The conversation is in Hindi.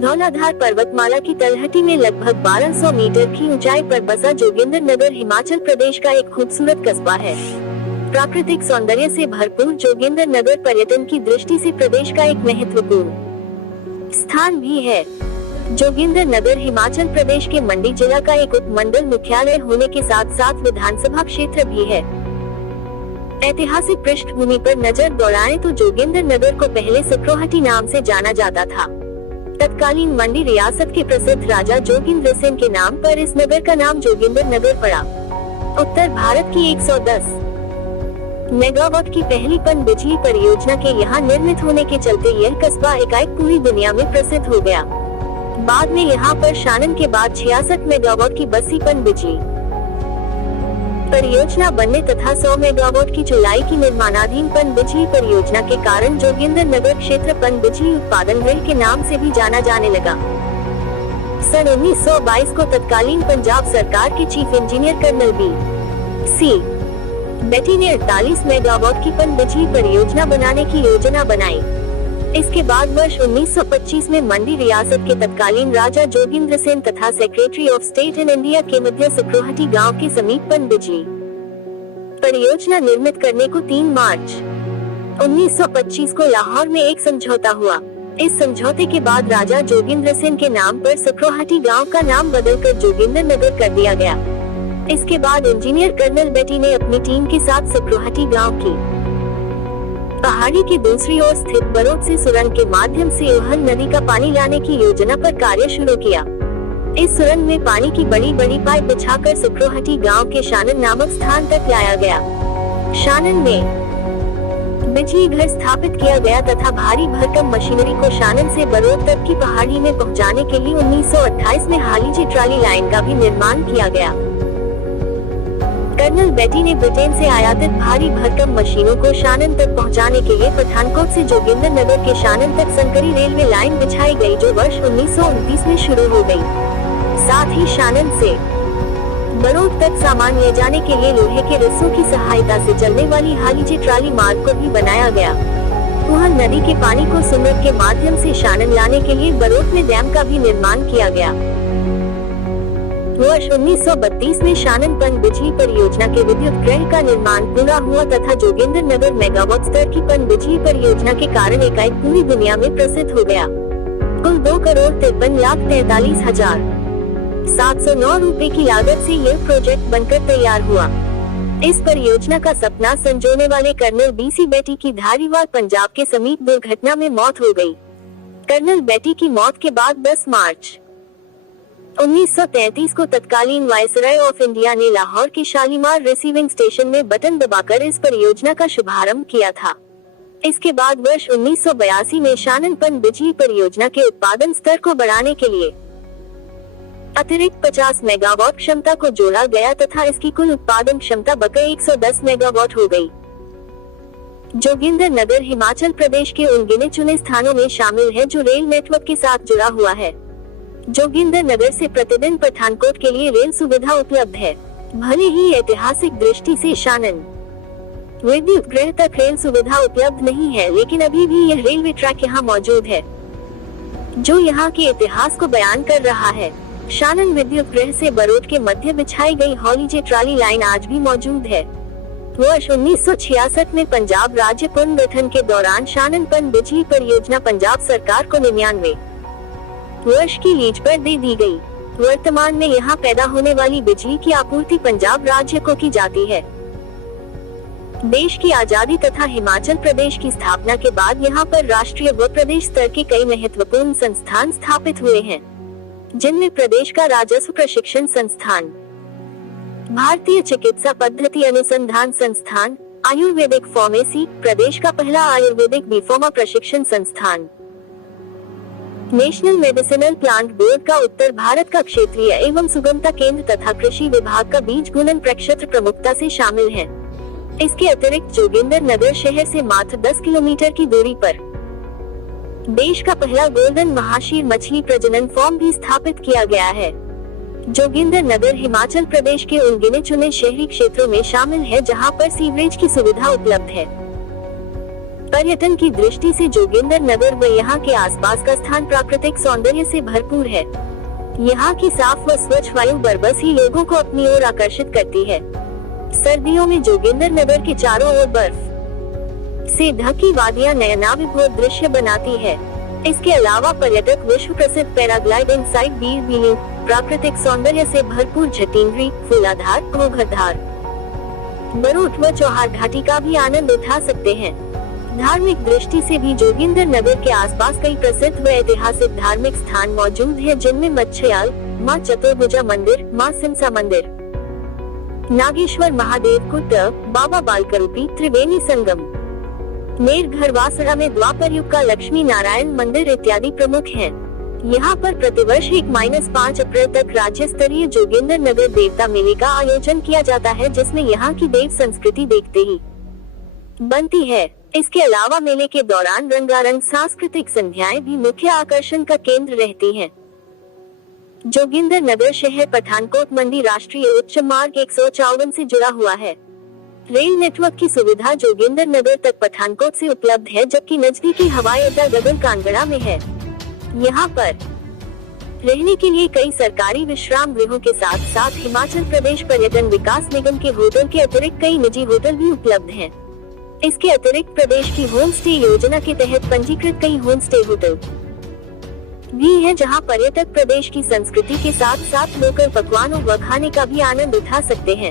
धौलाधार पर्वतमाला की तलहटी में लगभग 1200 मीटर की ऊंचाई पर बसा जोगिंदर नगर हिमाचल प्रदेश का एक खूबसूरत कस्बा है। प्राकृतिक सौंदर्य से भरपूर जोगिंदर नगर पर्यटन की दृष्टि से प्रदेश का एक महत्वपूर्ण स्थान भी है। जोगिंदर नगर हिमाचल प्रदेश के मंडी जिला का एक उपमंडल मुख्यालय होने के साथ साथ विधानसभा क्षेत्र भी है। ऐतिहासिक पृष्ठभूमि पर नजर दौड़ाएं तो जोगिंदर नगर को पहले सिक्रोहटी नाम से जाना जाता था। तत्कालीन मंडी रियासत के प्रसिद्ध राजा जोगिंद्र सेन के नाम पर इस नगर का नाम जोगिंदर नगर पड़ा। उत्तर भारत की 110 मेगावाट की पहली पन बिजली परियोजना के यहाँ निर्मित होने के चलते यह कस्बा एकाएक पूरी दुनिया में प्रसिद्ध हो गया। बाद में यहाँ पर शानन के बाद 66 मेगावाट की बसी पन बिजली परियोजना बनने तथा 100 मेगावाट की चुलाई की निर्माणाधीन पन बिजली परियोजना के कारण जोगिंदर नगर क्षेत्र पन बिजली उत्पादन ग्रिड के नाम से भी जाना जाने लगा। सन 1922 को तत्कालीन पंजाब सरकार के चीफ इंजीनियर कर्नल बी.सी. बेटी ने 48 मेगावाट की पन बिजली परियोजना बनाने की योजना बनाई। इसके बाद वर्ष 1925 में मंडी रियासत के तत्कालीन राजा जोगिंद्र सेन तथा secretary of state in India के मध्य सिक्रोहटी गांव के समीप पन बिजली परियोजना निर्मित करने को 3 मार्च 1925 को लाहौर में एक समझौता हुआ। इस समझौते के बाद राजा जोगिंद्र सेन के नाम पर सिक्रोहटी गांव का नाम बदलकर जोगिंदर नगर कर दिया गया। इसके बाद इंजीनियर कर्नल बेटी ने अपनी टीम के साथ सिक्रोहटी गांव की पहाड़ी की दूसरी ओर स्थित बरोट से सुरंग के माध्यम से उहल नदी का पानी लाने की योजना पर कार्य शुरू किया। इस सुरंग में पानी की बड़ी बड़ी पाइप बिछाकर सिक्रोहटी गांव के शानन नामक स्थान तक लाया गया। शानन में बिजली घर स्थापित किया गया तथा भारी भरकम मशीनरी को शानन से बरोट तक की पहाड़ी में पहुंचाने के लिए 1928 में हालीजी ट्राली लाइन का भी निर्माण किया गया। कर्नल बेटी ने ब्रिटेन से आयातित भारी भरकम मशीनों को शानन तक पहुंचाने के लिए पठानकोट से जोगिंदर नगर के शानन तक संकरी रेलवे लाइन बिछाई गई, जो वर्ष 1929 में शुरू हो गई। साथ ही शानन से बरोट तक सामान ले जाने के लिए लोहे के रस्सों की सहायता से चलने वाली हालीजी ट्राली मार्ग को भी बनाया गया। उहल नदी के पानी को सुरंग के माध्यम से शानन लाने के लिए बरोट में डैम का भी निर्माण किया गया। वर्ष 1932 में शानन पन बिजली परियोजना के विद्युत ग्रह का निर्माण पूरा हुआ तथा जोगिंदर नगर मेगावाट स्तर की पन बिजली परियोजना के कारण एकाएक पूरी दुनिया में प्रसिद्ध हो गया। कुल 2,53,43,709 रुपए की लागत से यह प्रोजेक्ट बनकर तैयार हुआ। इस परियोजना का सपना संजोने वाले कर्नल बी.सी. बेटी की धारीवाल पंजाब के समीप दुर्घटना में मौत हो गई। कर्नल बेटी की मौत के बाद 10 मार्च 1933 को तत्कालीन वायसराय ऑफ इंडिया ने लाहौर के शालीमार रिसीविंग स्टेशन में बटन दबाकर इस परियोजना का शुभारंभ किया था। इसके बाद वर्ष 1982 में शानन पन बिजली परियोजना के उत्पादन स्तर को बढ़ाने के लिए अतिरिक्त 50 मेगावाट क्षमता को जोड़ा गया तथा इसकी कुल उत्पादन क्षमता बढ़कर 110 मेगावाट हो गई। जोगिंदर नगर हिमाचल प्रदेश के उन गिने चुने स्थानों में शामिल है जो रेल नेटवर्क के साथ जुड़ा हुआ है। जोगिंदर नगर से प्रतिदिन पठानकोट के लिए रेल सुविधा उपलब्ध है। भले ही ऐतिहासिक दृष्टि से शानन विद्युत गृह तक रेल सुविधा उपलब्ध नहीं है, लेकिन अभी भी यह रेलवे ट्रैक यहाँ मौजूद है जो यहाँ के इतिहास को बयान कर रहा है। शानन विद्युत गृह से बरोट के मध्य बिछाई गई हालीजी ट्राली लाइन आज भी मौजूद है। वर्ष 1966 में पंजाब राज्य पुनर्गठन के दौरान शानन पन बिजली परियोजना पंजाब सरकार को 99 वर्ष की लीज पर दे दी गई। वर्तमान में यहाँ पैदा होने वाली बिजली की आपूर्ति पंजाब राज्य को की जाती है। देश की आजादी तथा हिमाचल प्रदेश की स्थापना के बाद यहाँ पर राष्ट्रीय व प्रदेश स्तर के कई महत्वपूर्ण संस्थान स्थापित हुए हैं, जिनमें प्रदेश का राजस्व प्रशिक्षण संस्थान, भारतीय चिकित्सा पद्धति अनुसंधान संस्थान, आयुर्वेदिक फार्मेसी, प्रदेश का पहला आयुर्वेदिक बीफार्मा प्रशिक्षण संस्थान, नेशनल मेडिसिनल प्लांट बोर्ड का उत्तर भारत का क्षेत्रीय एवं सुगमता केंद्र तथा कृषि विभाग का बीज गुणन प्रक्षेत्र प्रमुखता से शामिल है। इसके अतिरिक्त जोगिंदर नगर शहर से मात्र 10 किलोमीटर की दूरी पर देश का पहला गोल्डन महाशीर मछली प्रजनन फार्म भी स्थापित किया गया है। जोगिंदर नगर हिमाचल प्रदेश के उन गिने चुने शहरी क्षेत्रों में शामिल है जहां पर सीवरेज की सुविधा उपलब्ध है। पर्यटन की दृष्टि से जोगिंदर नगर व यहाँ के आसपास का स्थान प्राकृतिक सौंदर्य से भरपूर है। यहाँ की साफ व स्वच्छ वायु बरबस ही लोगों को अपनी ओर आकर्षित करती है। सर्दियों में जोगिंदर नगर के चारों ओर बर्फ से ढकी वादियां नयनाभिभूत दृश्य बनाती है। इसके अलावा पर्यटक विश्व प्रसिद्ध पैराग्लाइडिंग साइट बीर बिलिंग, प्राकृतिक सौंदर्य से भरपूर झटिंगरी, फूलाधार, घोघरधार, बरूट व चौहार घाटी का भी आनंद उठा सकते हैं। धार्मिक दृष्टि से भी जोगिंदर नगर के आसपास कई प्रसिद्ध व ऐतिहासिक धार्मिक स्थान मौजूद हैं, जिनमें मच्छयाल, माँ चतुर्भुजा मंदिर, माँ सिमसा मंदिर, नागेश्वर महादेव कुट्ट, बाबा बालकरूपी, त्रिवेणी संगम, नेरघरवासड़ा में द्वापर युग का लक्ष्मी नारायण मंदिर इत्यादि प्रमुख हैं। यहाँ पर प्रतिवर्ष 1-5 अप्रैल तक राज्य स्तरीय जोगिंदर नगर देवता मेले का आयोजन किया जाता है, जिसमें यहाँ की देव संस्कृति देखते ही बनती है। इसके अलावा मेले के दौरान रंगारंग सांस्कृतिक संध्याएं भी मुख्य आकर्षण का केंद्र रहती हैं। जोगिंदर नगर शहर पठानकोट मंडी राष्ट्रीय उच्च मार्ग 154 से जुड़ा हुआ है। रेल नेटवर्क की सुविधा जोगिंदर नगर तक पठानकोट से उपलब्ध है, जबकि नजदीकी हवाई अड्डा गगन कांगड़ा में है। यहाँ पर रहने के लिए कई सरकारी विश्राम गृहों के साथ साथ हिमाचल प्रदेश पर्यटन विकास निगम के होटल के अतिरिक्त कई निजी होटल भी उपलब्ध हैं। इसके अतिरिक्त प्रदेश की होम स्टे योजना के तहत पंजीकृत कई होम स्टे होटल भी हैं, जहां पर्यटक प्रदेश की संस्कृति के साथ साथ लोकल पकवानों व खाने का भी आनंद उठा सकते हैं।